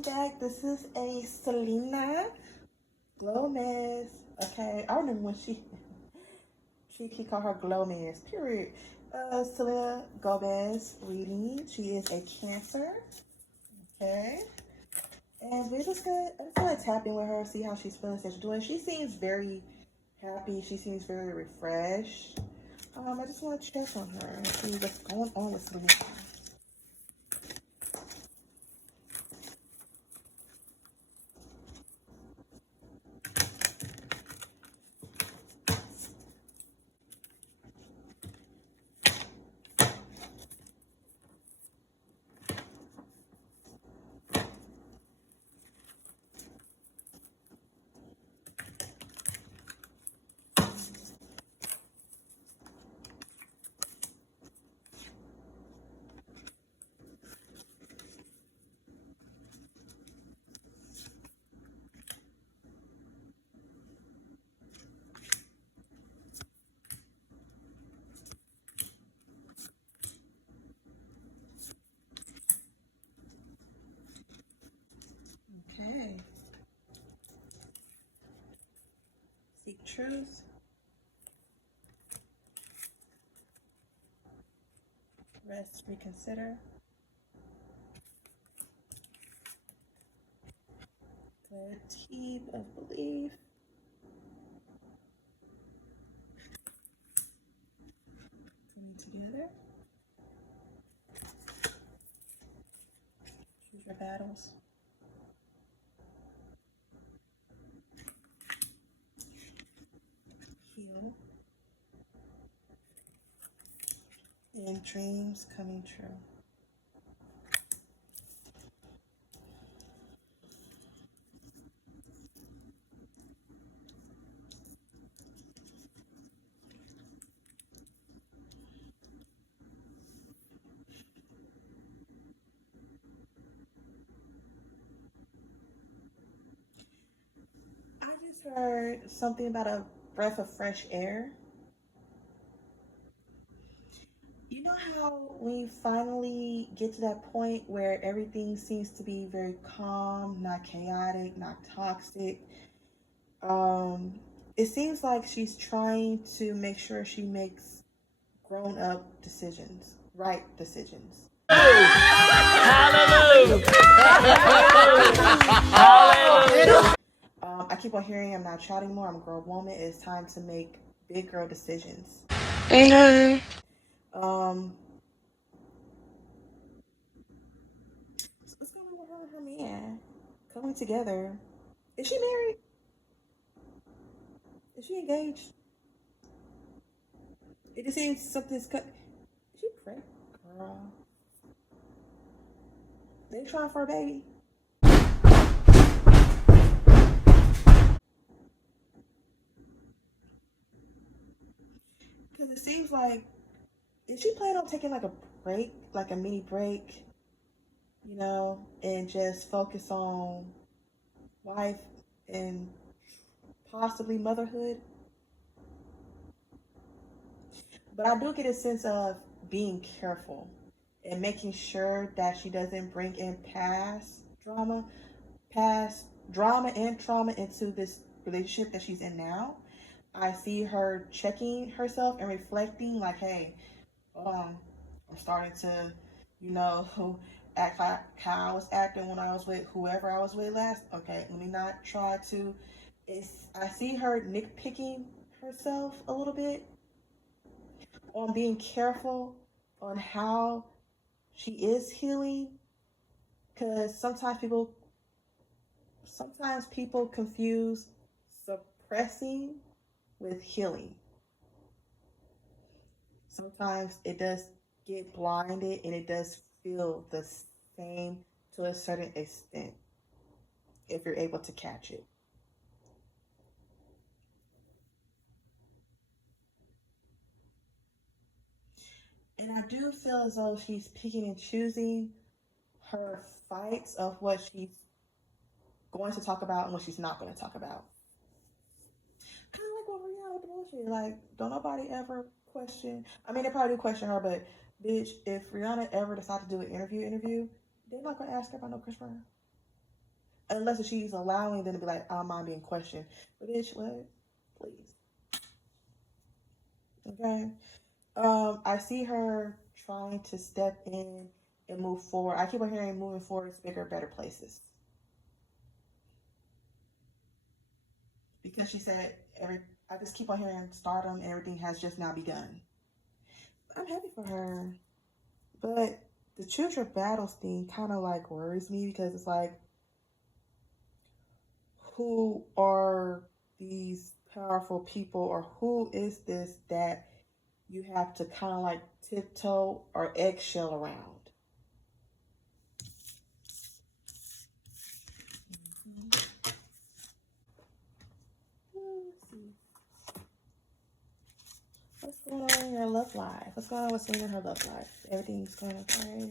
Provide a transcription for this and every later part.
welcome back. This is a Selena Gomez. Okay, I remember when she called her Gomez. Period. Selena Gomez reading. She is a Cancer. Okay, and I'm just gonna tap in with her, see how she's feeling, see she's doing. She seems very happy. She seems very refreshed. I just want to check on her and see what's going on with Selena. Okay. Seek truth. Rest, reconsider. Clarity of belief. Coming together. Choose your battles. Heal. And dreams coming true. I just heard something about a breath of fresh air. You know how when you finally get to that point where everything seems to be very calm, not chaotic, not toxic, um, it seems like she's trying to make sure she makes grown up decisions, right decisions. Hallelujah. Hallelujah. I keep on hearing I'm not child anymore, I'm a grown woman. It's time to make big girl decisions. Okay. Um, what's going on with her and her man? Coming together. Is she married? Is she engaged? It just seems something's cut. Is she pregnant? Girl. They trying for a baby. Because it seems like, is she planning on taking like a break, like a mini break, and just focus on life and possibly motherhood? But I do get a sense of being careful and making sure that she doesn't bring in past drama and trauma into this relationship that she's in now. I see her checking herself and reflecting, like, hey, hold on, I'm starting to, you know, act like how I was acting when I was with whoever I was with last. Okay, let me not try to. I see her nitpicking herself a little bit on being careful on how she is healing, because sometimes people confuse suppressing with healing. Sometimes it does get blinded and it does feel the same to a certain extent if you're able to catch it. And I do feel as though she's picking and choosing her fights of what she's going to talk about and what she's not going to talk about. Kind of like what Rihanna with the bullshit. Like, don't nobody ever question. I mean, they probably do question her, but bitch, if Rihanna ever decides to do an interview, they're not gonna ask her about no Chris Brown. unless she's allowing them to be like, I don't mind being questioned. But bitch, what? Please. Okay. I see her trying to step in and move forward. I keep on hearing moving forward is bigger, better places. Because she said I just keep on hearing stardom and everything has just now begun. I'm happy for her. But the choose your battles thing kind of like worries me because it's like, who are these powerful people or who is this that you have to kind of like tiptoe or eggshell around? Let's see. What's going on in your love life? What's going on with Selena in her love life? Everything's going okay.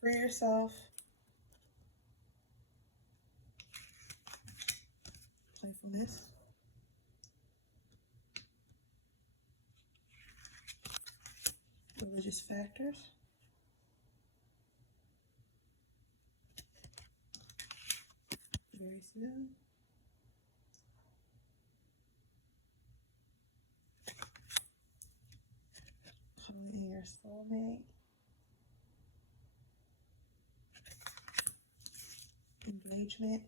Free yourself. Playfulness. Religious factors. Very soon. Calling in your soulmate. Engagement.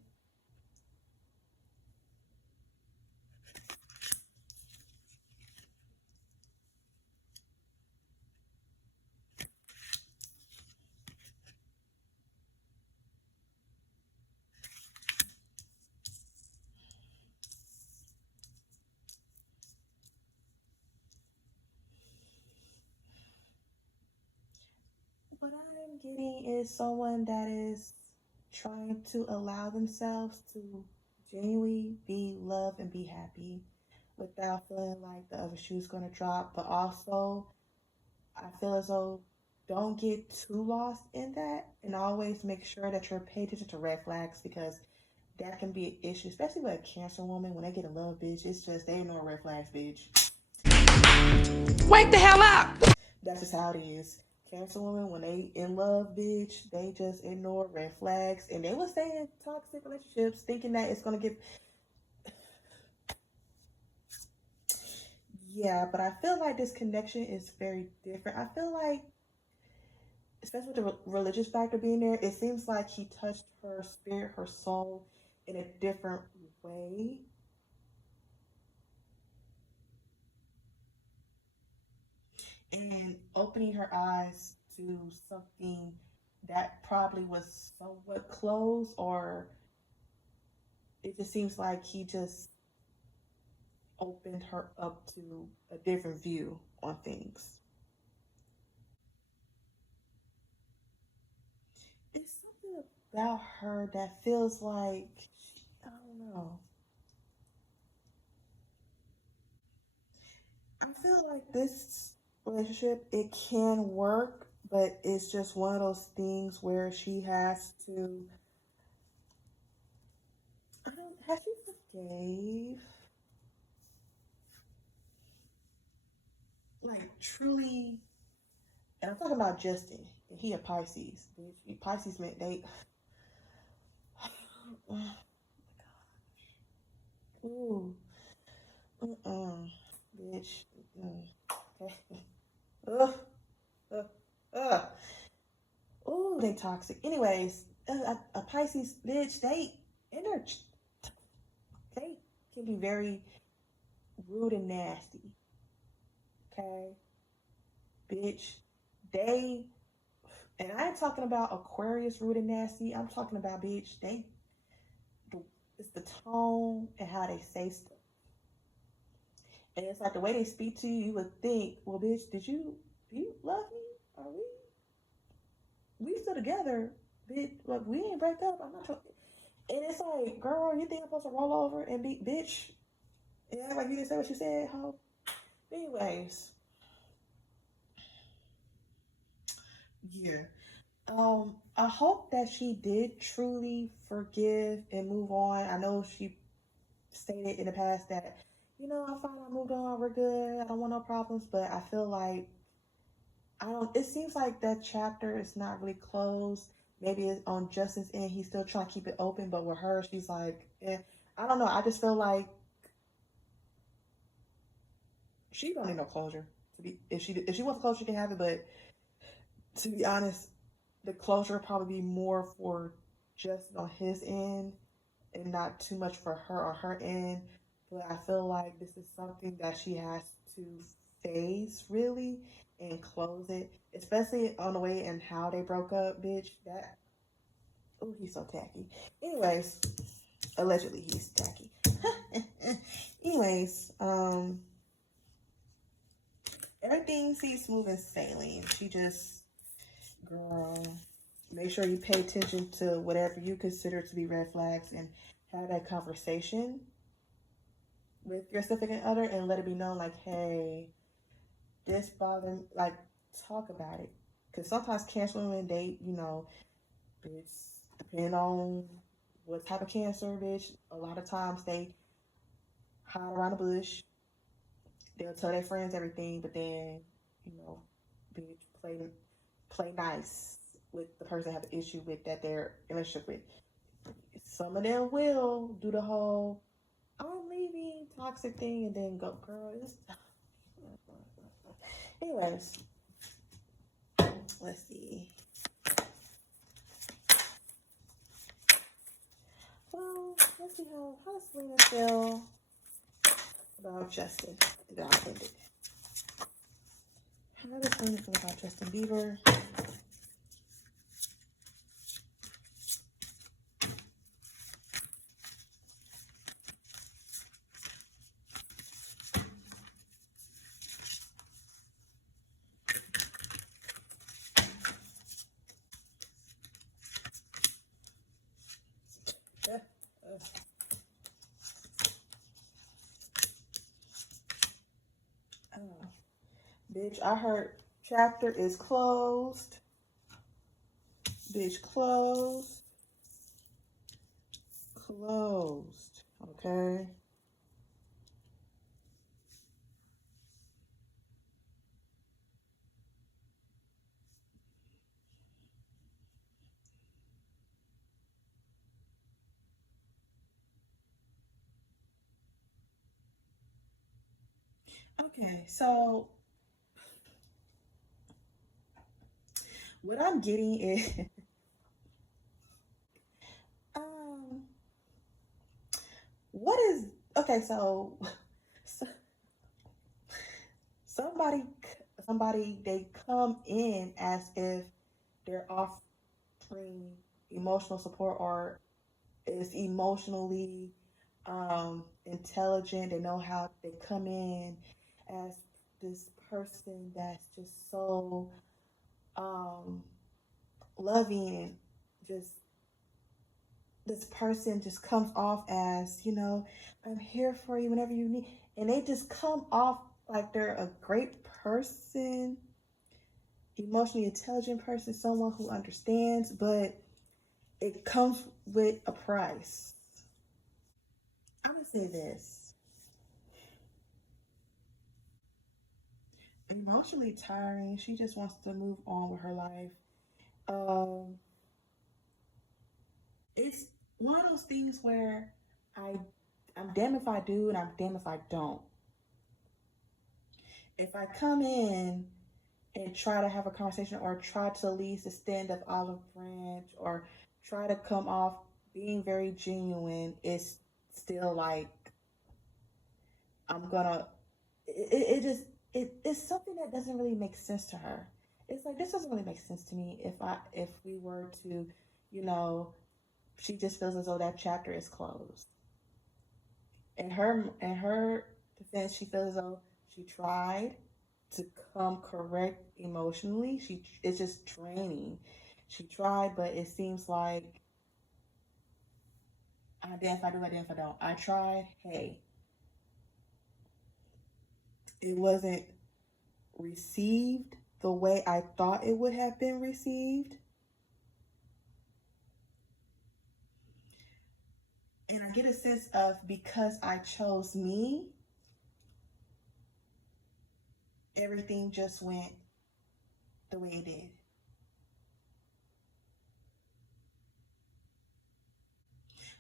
What I'm getting is someone that is trying to allow themselves to genuinely be loved and be happy without feeling like the other shoe's going to drop. But also, I feel as though don't get too lost in that and always make sure that you're paying attention to red flags because that can be an issue, especially with a Cancer woman. When they get in love, bitch, it's just they ignore red flags, bitch. Wake the hell up! That's just how it is. Cancer women, when they in love, bitch, they just ignore red flags and they will stay in toxic relationships thinking that it's gonna get. Yeah, but I feel like this connection is very different. I feel like, especially with the religious factor being there, it seems like he touched her spirit, her soul in a different way. And opening her eyes to something that probably was somewhat closed, or it just seems like he just opened her up to a different view on things. It's something about her that feels like, I don't know. I feel like this relationship, it can work, but it's just one of those things where she has to. I don't. Have you forgave? Like truly, and I'm talking about Justin. And he a Pisces. Pisces man, they. Ooh, bitch. Okay. Ugh, ugh, ugh. Ooh, they toxic. Anyways, a Pisces bitch, they can be very rude and nasty. Okay, bitch, they and I ain't talking about Aquarius rude and nasty. I'm talking about bitch. It's the tone and how they say stuff, and it's like the way they speak to you. You would think, well, bitch, do you love me? Are we? we still together, bitch. Like we ain't break up. I'm not trying. And it's like, girl, you think I'm supposed to roll over and be bitch? Yeah, like you didn't say what you said, ho. Anyways, yeah. I hope that she did truly forgive and move on. I know she stated in the past that, I'm fine, I moved on, we're good, I don't want no problems, but I feel like I don't it seems like that chapter is not really closed. Maybe it's on Justin's end, he's still trying to keep it open, but with her, she's like, I don't know. I just feel like she don't need no closure. To be if she wants closure, she can have it, but to be honest, the closure will probably be more for Justin on his end and not too much for her on her end. But I feel like this is something that she has to face really and close it, especially on the way and how they broke up, bitch. That oh, he's so tacky. Anyways, allegedly he's tacky. Anyways, everything seems smooth and sailing. She just, girl, make sure you pay attention to whatever you consider to be red flags and have that conversation with your significant other and let it be known, like, hey, this bothering, like, talk about it. Because sometimes cancer women date, it's depending on what type of cancer, bitch. A lot of times they hide around the bush. They'll tell their friends everything, but then, bitch, play nice with the person they have an issue with that they're in a relationship with. Some of them will do the whole I'm leaving toxic thing and then go, girl. Anyways, let's see. Well, let's see how does Selena feel about Justin? And then I'll end it. How does Selena feel about Justin Bieber? Oh, bitch, I heard chapter is closed. Bitch, closed. Closed. Okay. Okay, so what I'm getting is um what is okay, so somebody somebody they come in as if they're offering emotional support or is emotionally intelligent. They know how they come in as this person that's just so um loving and just this person just comes off as, I'm here for you whenever you need. And they just come off like they're a great person, emotionally intelligent person, someone who understands, but it comes with a price. I'm going to say this emotionally tiring. She just wants to move on with her life. Um, it's one of those things where I, I'm damned if I do and I'm damned if I don't. If I come in and try to have a conversation or try to at least extend of olive branch or try to come off being very genuine, it's still like I'm gonna it just it's something that doesn't really make sense to her. It's like this doesn't really make sense to me if we were to, you know, she just feels as though that chapter is closed. In her defense, she feels as though she tried to come correct emotionally. It's just draining. She tried, but it seems like I damn if I do, I damn if I don't. I tried. Hey, it wasn't received the way I thought it would have been received. And I get a sense of because I chose me, everything just went the way it did.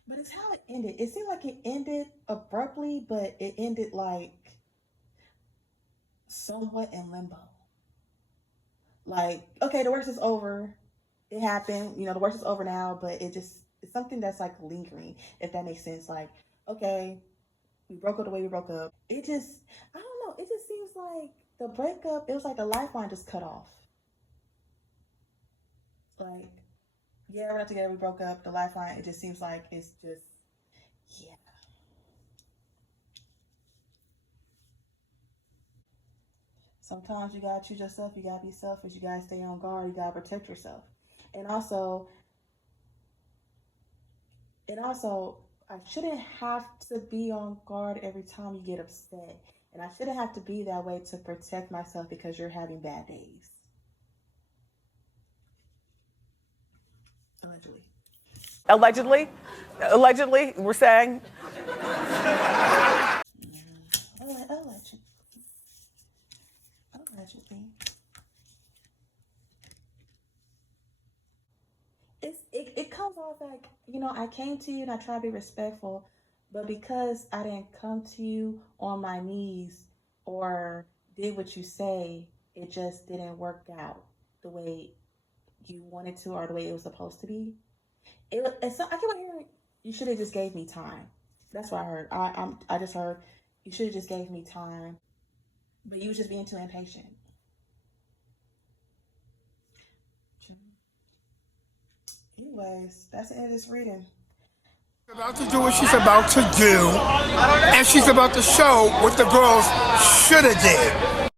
But it's how it ended. It seemed like it ended abruptly, but it ended like somewhat in limbo. Like, okay, the worst is over. It happened. The worst is over now, but it's something that's like lingering, if that makes sense. Like, okay, we broke up the way we broke up. I don't know. It just seems like the breakup, it was like the lifeline just cut off. Like, yeah, we're not together, we broke up, the lifeline, it just seems like it's just, yeah. Sometimes you gotta choose yourself, you gotta be selfish, you gotta stay on guard, you gotta protect yourself. And also, I shouldn't have to be on guard every time you get upset. And I shouldn't have to be that way to protect myself because you're having bad days. Allegedly. Allegedly, we're saying. Allegedly. It comes off like, I came to you and I try to be respectful, but because I didn't come to you on my knees or did what you say, it just didn't work out the way you wanted to or the way it was supposed to be. I kept hearing, you should have just gave me time. That's what I heard. I just heard, you should have just gave me time, but you was just being too impatient. Anyways, that's the end of this reading. About to do what she's about to do, and she's about to show what the girls should have did.